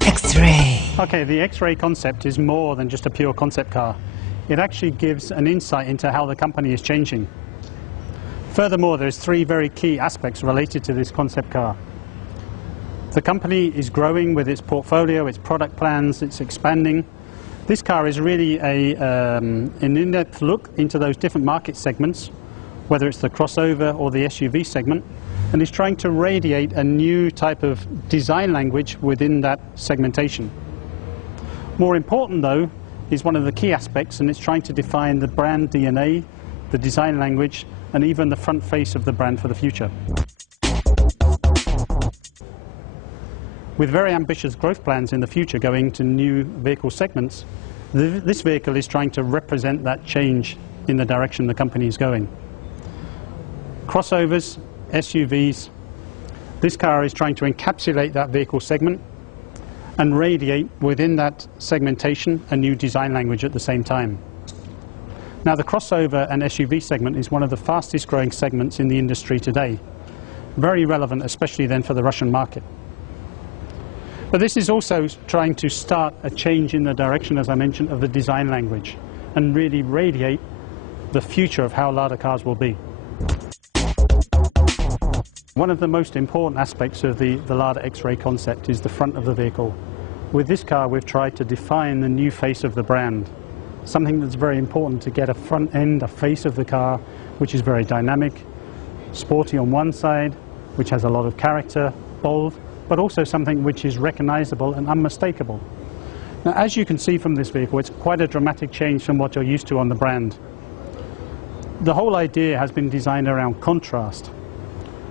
X-ray. Okay, the X-ray concept is more than just a pure concept car. It actually gives an insight into how the company is changing. Furthermore, there's three very key aspects related to this concept car. The company is growing with its portfolio, its product plans, it's expanding. This car is really an in-depth look into those different market segments, whether it's the crossover or the SUV segment, and is trying to radiate a new type of design language within that segmentation. More important though is one of the key aspects, and it's trying to define the brand DNA, the design language, and even the front face of the brand for the future. With very ambitious growth plans in the future going to new vehicle segments, this vehicle is trying to represent that change in the direction the company is going. Crossovers, SUVs, this car is trying to encapsulate that vehicle segment and radiate within that segmentation a new design language at the same time. Now, the crossover and SUV segment is one of the fastest growing segments in the industry today. Very relevant, especially then for the Russian market. But this is also trying to start a change in the direction, as I mentioned, of the design language and really radiate the future of how LADA cars will be. One of the most important aspects of the LADA X-ray concept is the front of the vehicle. With this car, we've tried to define the new face of the brand. Something that's very important to get a front end, a face of the car, which is very dynamic, sporty on one side, which has a lot of character, bold, but also something which is recognizable and unmistakable. Now, as you can see from this vehicle, it's quite a dramatic change from what you're used to on the brand. The whole idea has been designed around contrast.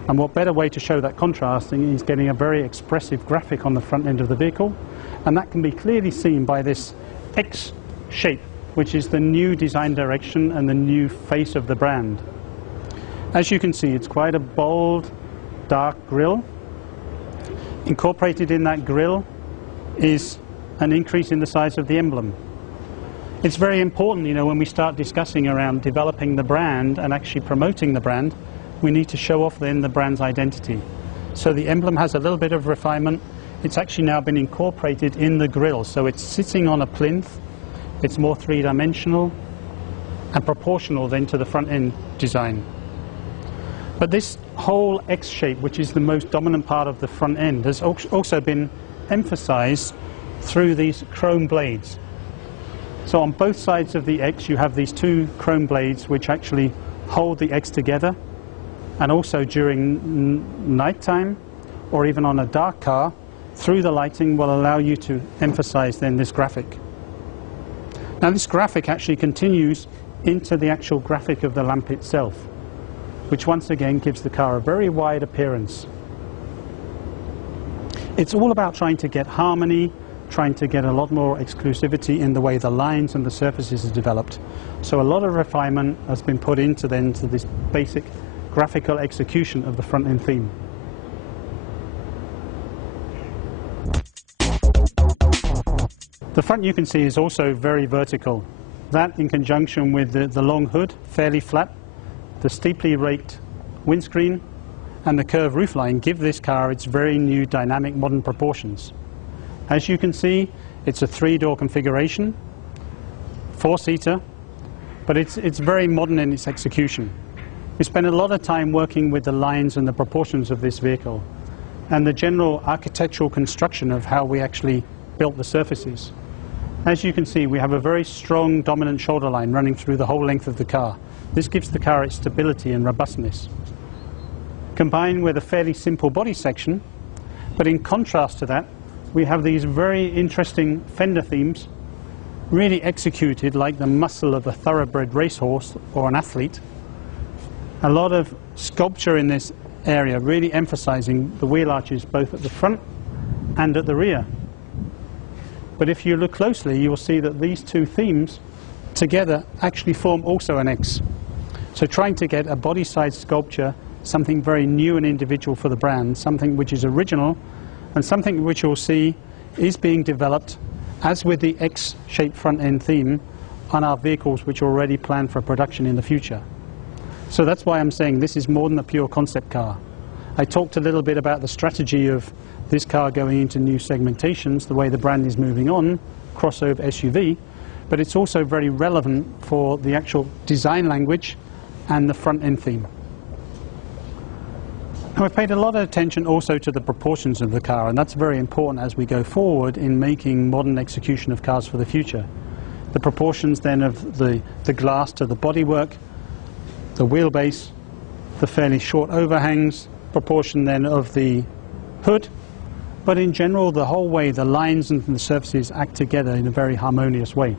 And what better way to show that contrasting is getting a very expressive graphic on the front end of the vehicle, and that can be clearly seen by this X shape, which is the new design direction and the new face of the brand. As you can see, it's quite a bold, dark grille. Incorporated in that grille is an increase in the size of the emblem. It's very important, you know, when we start discussing around developing the brand and actually promoting the brand, we need to show off then the brand's identity. So the emblem has a little bit of refinement. It's actually now been incorporated in the grille, so it's sitting on a plinth. It's more three-dimensional and proportional then to the front end design. But this whole X shape, which is the most dominant part of the front end, has also been emphasized through these chrome blades. So on both sides of the X you have these two chrome blades which actually hold the X together, and also during nighttime or even on a dark car, through the lighting will allow you to emphasize then this graphic. Now this graphic actually continues into the actual graphic of the lamp itself, which once again gives the car a very wide appearance. It's all about trying to get harmony, trying to get a lot more exclusivity in the way the lines and the surfaces are developed. So a lot of refinement has been put into this basic graphical execution of the front end theme. The front, you can see, is also very vertical. That in conjunction with the long hood, fairly flat, the steeply raked windscreen and the curved roofline give this car its very new dynamic modern proportions. As you can see, it's a three-door configuration, four-seater, but it's very modern in its execution. We spent a lot of time working with the lines and the proportions of this vehicle and the general architectural construction of how we actually built the surfaces. As you can see, we have a very strong dominant shoulder line running through the whole length of the car. This gives the car its stability and robustness. Combined with a fairly simple body section, but in contrast to that, we have these very interesting fender themes, really executed like the muscle of a thoroughbred racehorse or an athlete. A lot of sculpture in this area, really emphasizing the wheel arches both at the front and at the rear. But if you look closely, you will see that these two themes together actually form also an X. So trying to get a body-side sculpture, something very new and individual for the brand, something which is original, and something which you'll see is being developed, as with the X-shaped front-end theme, on our vehicles which are already planned for production in the future. So that's why I'm saying this is more than a pure concept car. I talked a little bit about the strategy of this car going into new segmentations, the way the brand is moving on, crossover SUV, but it's also very relevant for the actual design language and the front end theme. And we've paid a lot of attention also to the proportions of the car, and that's very important as we go forward in making modern execution of cars for the future. The proportions then of the glass to the bodywork, the wheelbase, the fairly short overhangs, proportion then of the hood, but in general the whole way the lines and the surfaces act together in a very harmonious way.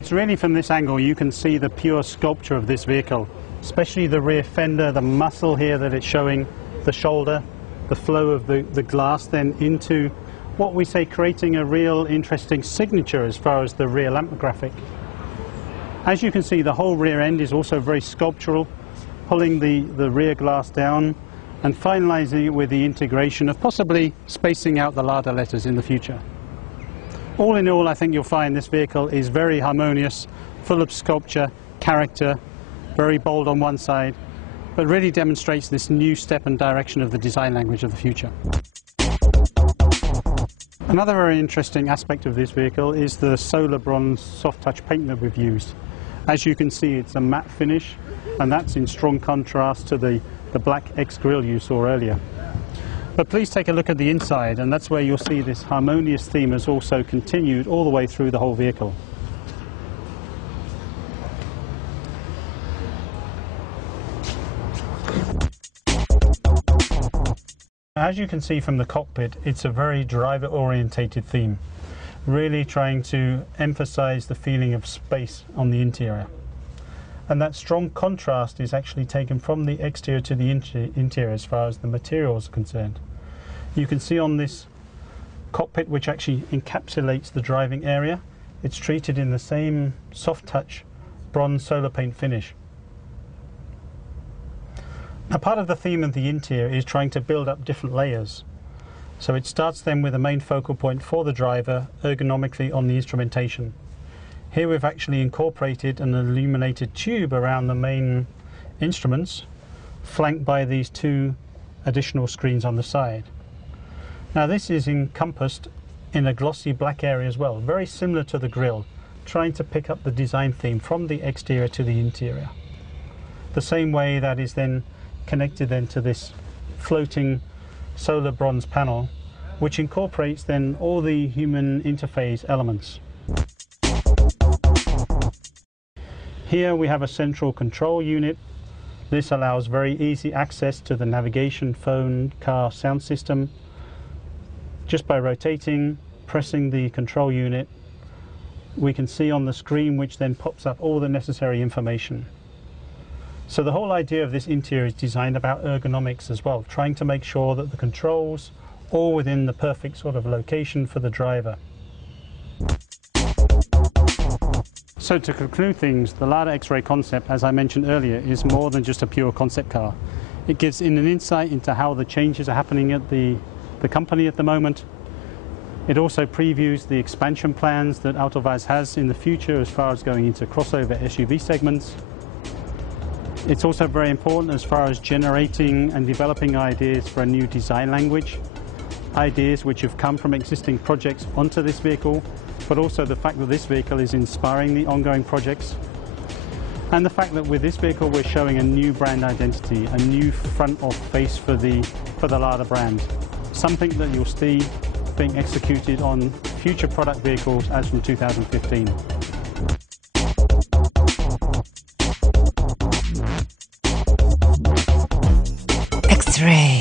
It's really from this angle you can see the pure sculpture of this vehicle, especially the rear fender, the muscle here that it's showing, the shoulder, the flow of the glass then into what we say creating a real interesting signature as far as the rear lamp graphic. As you can see, the whole rear end is also very sculptural, pulling the rear glass down and finalizing it with the integration of possibly spacing out the LADA letters in the future. All in all, I think you'll find this vehicle is very harmonious, full of sculpture, character, very bold on one side, but really demonstrates this new step and direction of the design language of the future. Another very interesting aspect of this vehicle is the solar bronze soft touch paint that we've used. As you can see, it's a matte finish, and that's in strong contrast to the black X grille you saw earlier. But please take a look at the inside, and that's where you'll see this harmonious theme has also continued all the way through the whole vehicle. As you can see from the cockpit, it's a very driver-orientated theme, really trying to emphasize the feeling of space on the interior. And that strong contrast is actually taken from the exterior to the interior as far as the materials are concerned. You can see on this cockpit, which actually encapsulates the driving area, it's treated in the same soft touch bronze solar paint finish. Now, part of the theme of the interior is trying to build up different layers. So it starts then with a main focal point for the driver ergonomically on the instrumentation. Here we've actually incorporated an illuminated tube around the main instruments, flanked by these two additional screens on the side. Now this is encompassed in a glossy black area as well, very similar to the grille, trying to pick up the design theme from the exterior to the interior. The same way that is then connected then to this floating solar bronze panel, which incorporates then all the human interface elements. Here we have a central control unit. This allows very easy access to the navigation, phone, car sound system. Just by rotating, pressing the control unit, we can see on the screen, which then pops up all the necessary information. So the whole idea of this interior is designed about ergonomics as well, trying to make sure that the controls all within the perfect sort of location for the driver. So to conclude things, the LADA X-Ray concept, as I mentioned earlier, is more than just a pure concept car. It gives an insight into how the changes are happening at the company at the moment. It also previews the expansion plans that AutoVAZ has in the future as far as going into crossover SUV segments. It's also very important as far as generating and developing ideas for a new design language, ideas which have come from existing projects onto this vehicle, but also the fact that this vehicle is inspiring the ongoing projects, and the fact that with this vehicle we're showing a new brand identity, a new front or face for the LADA brand, something that you'll see being executed on future product vehicles as from 2015. X-Ray.